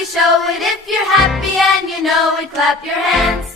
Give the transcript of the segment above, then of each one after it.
really show it. If you're happy and you know it, clap your hands.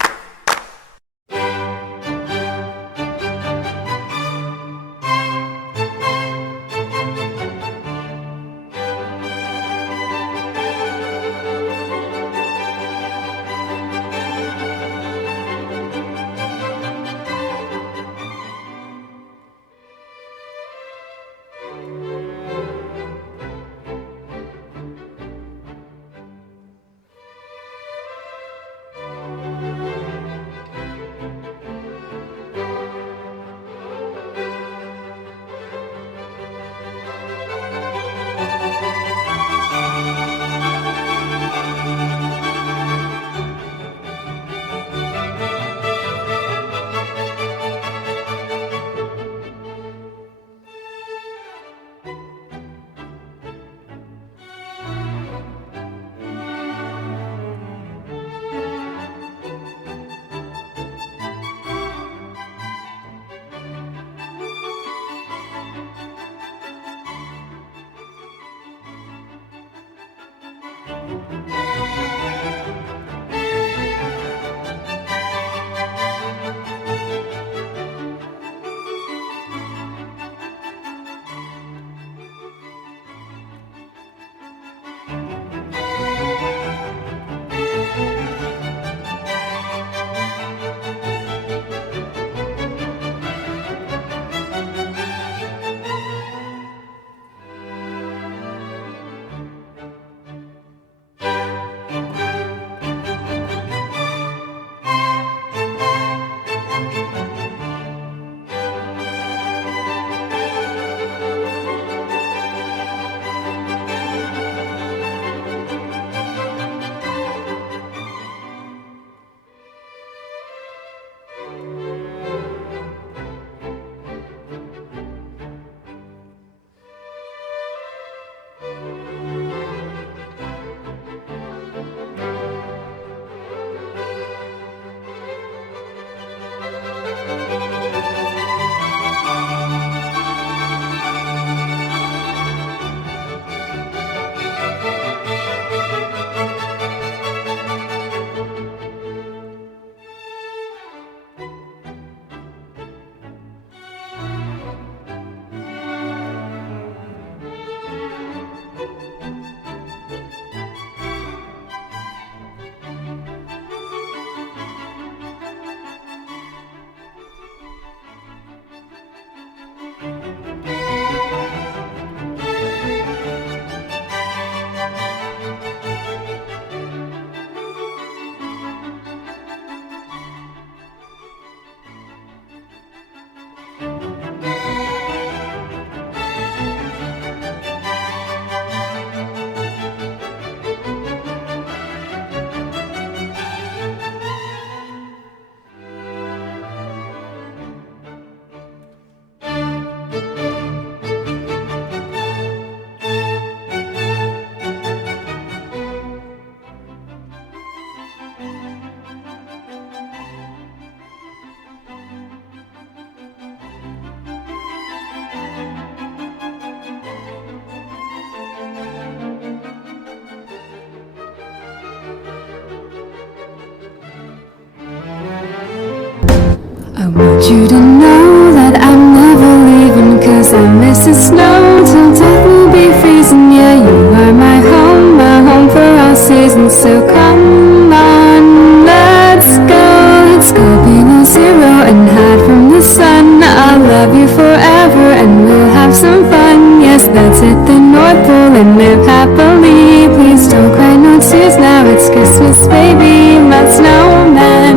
I want you to know that I'm never leaving, 'cause I miss the snow till death will be freezing. Yeah, you are my home for all seasons. So come on, let's go below zero and hide from the sun. I'll love you forever and we'll have some fun. Yes, let's hit the North Pole and live happily. Please don't cry, no tears now, it's Christmas, baby. My snowman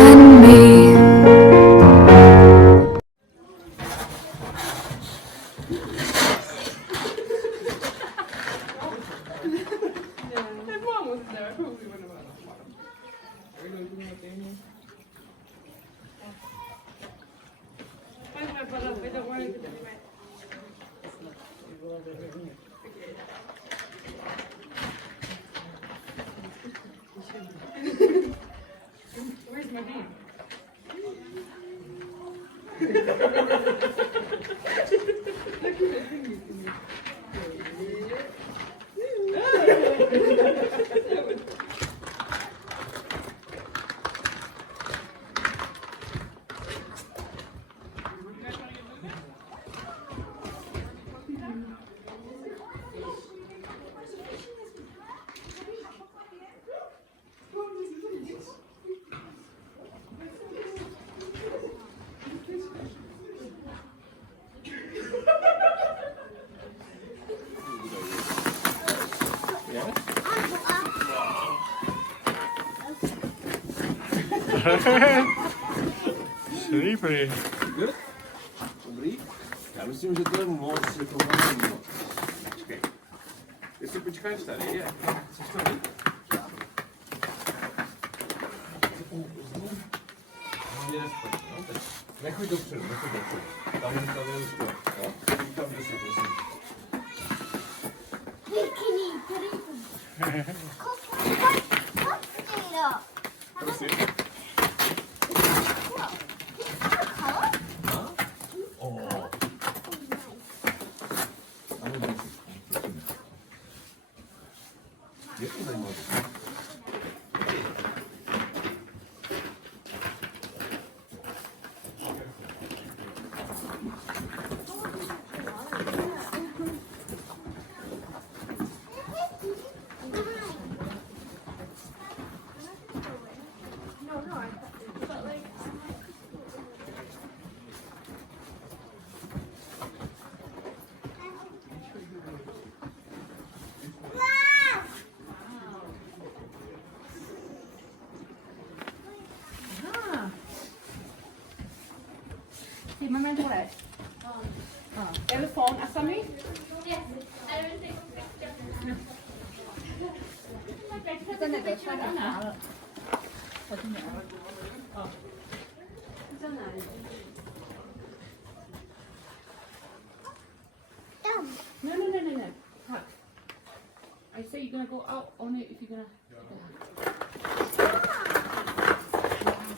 and me. If mom wasn't there, I probably wouldn't have had that bottom. Are we going to do that thing here? Why do I put up? I don't want it anyway. Where's my bean? Look at the fingers to me. Slippery. Good? Dobrý? Já myslím, že to je moc světlovaný moc. Počkej. Jestli počkáš tady, je. Chceš to vidět? Nechoď dopředu, nechoď dopředu. Tam je to. Tam prosím. Prosím. Je to zajímavé.慢慢过来。Telephone Asami？ 在那个差点拿了，我听见了。哦，在哪里？No. I say you're gonna go out on it if you're gonna.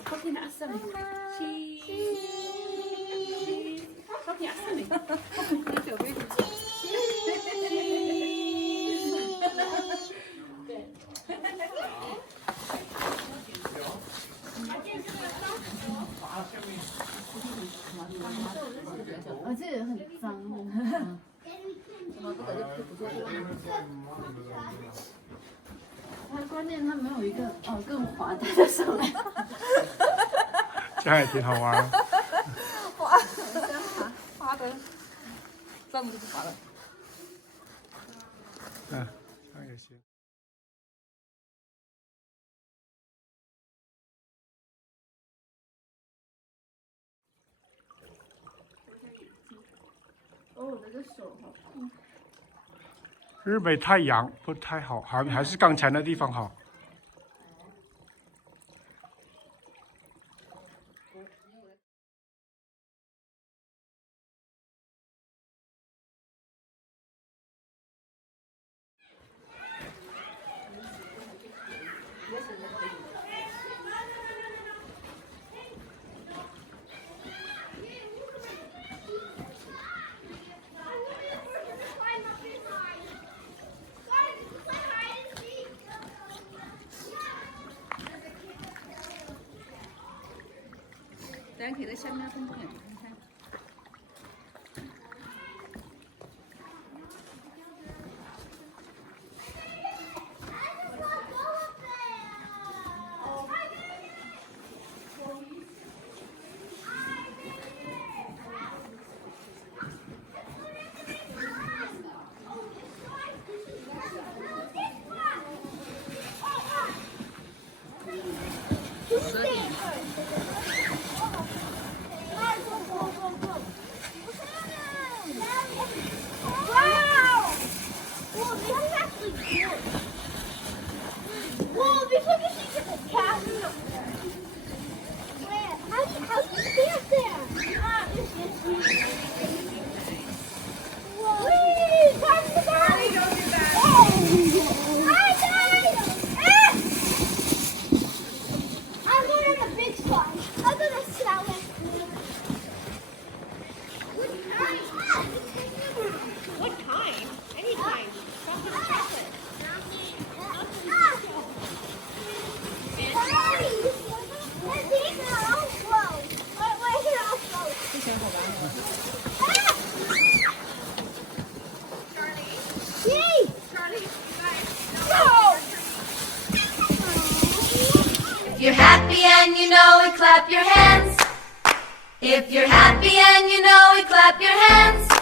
Talking Asami. Talking Asami. 小杯子。这个很脏。它关键它没有一个更滑带的上来。这样也挺好玩。滑的，站着就不滑了。这样也行。我的手好痛。日北太阳不太好，还是刚才那地方好。咱可以在下面分点看看。If you're happy and you know it, clap your hands. If you're happy and you know it, clap your hands.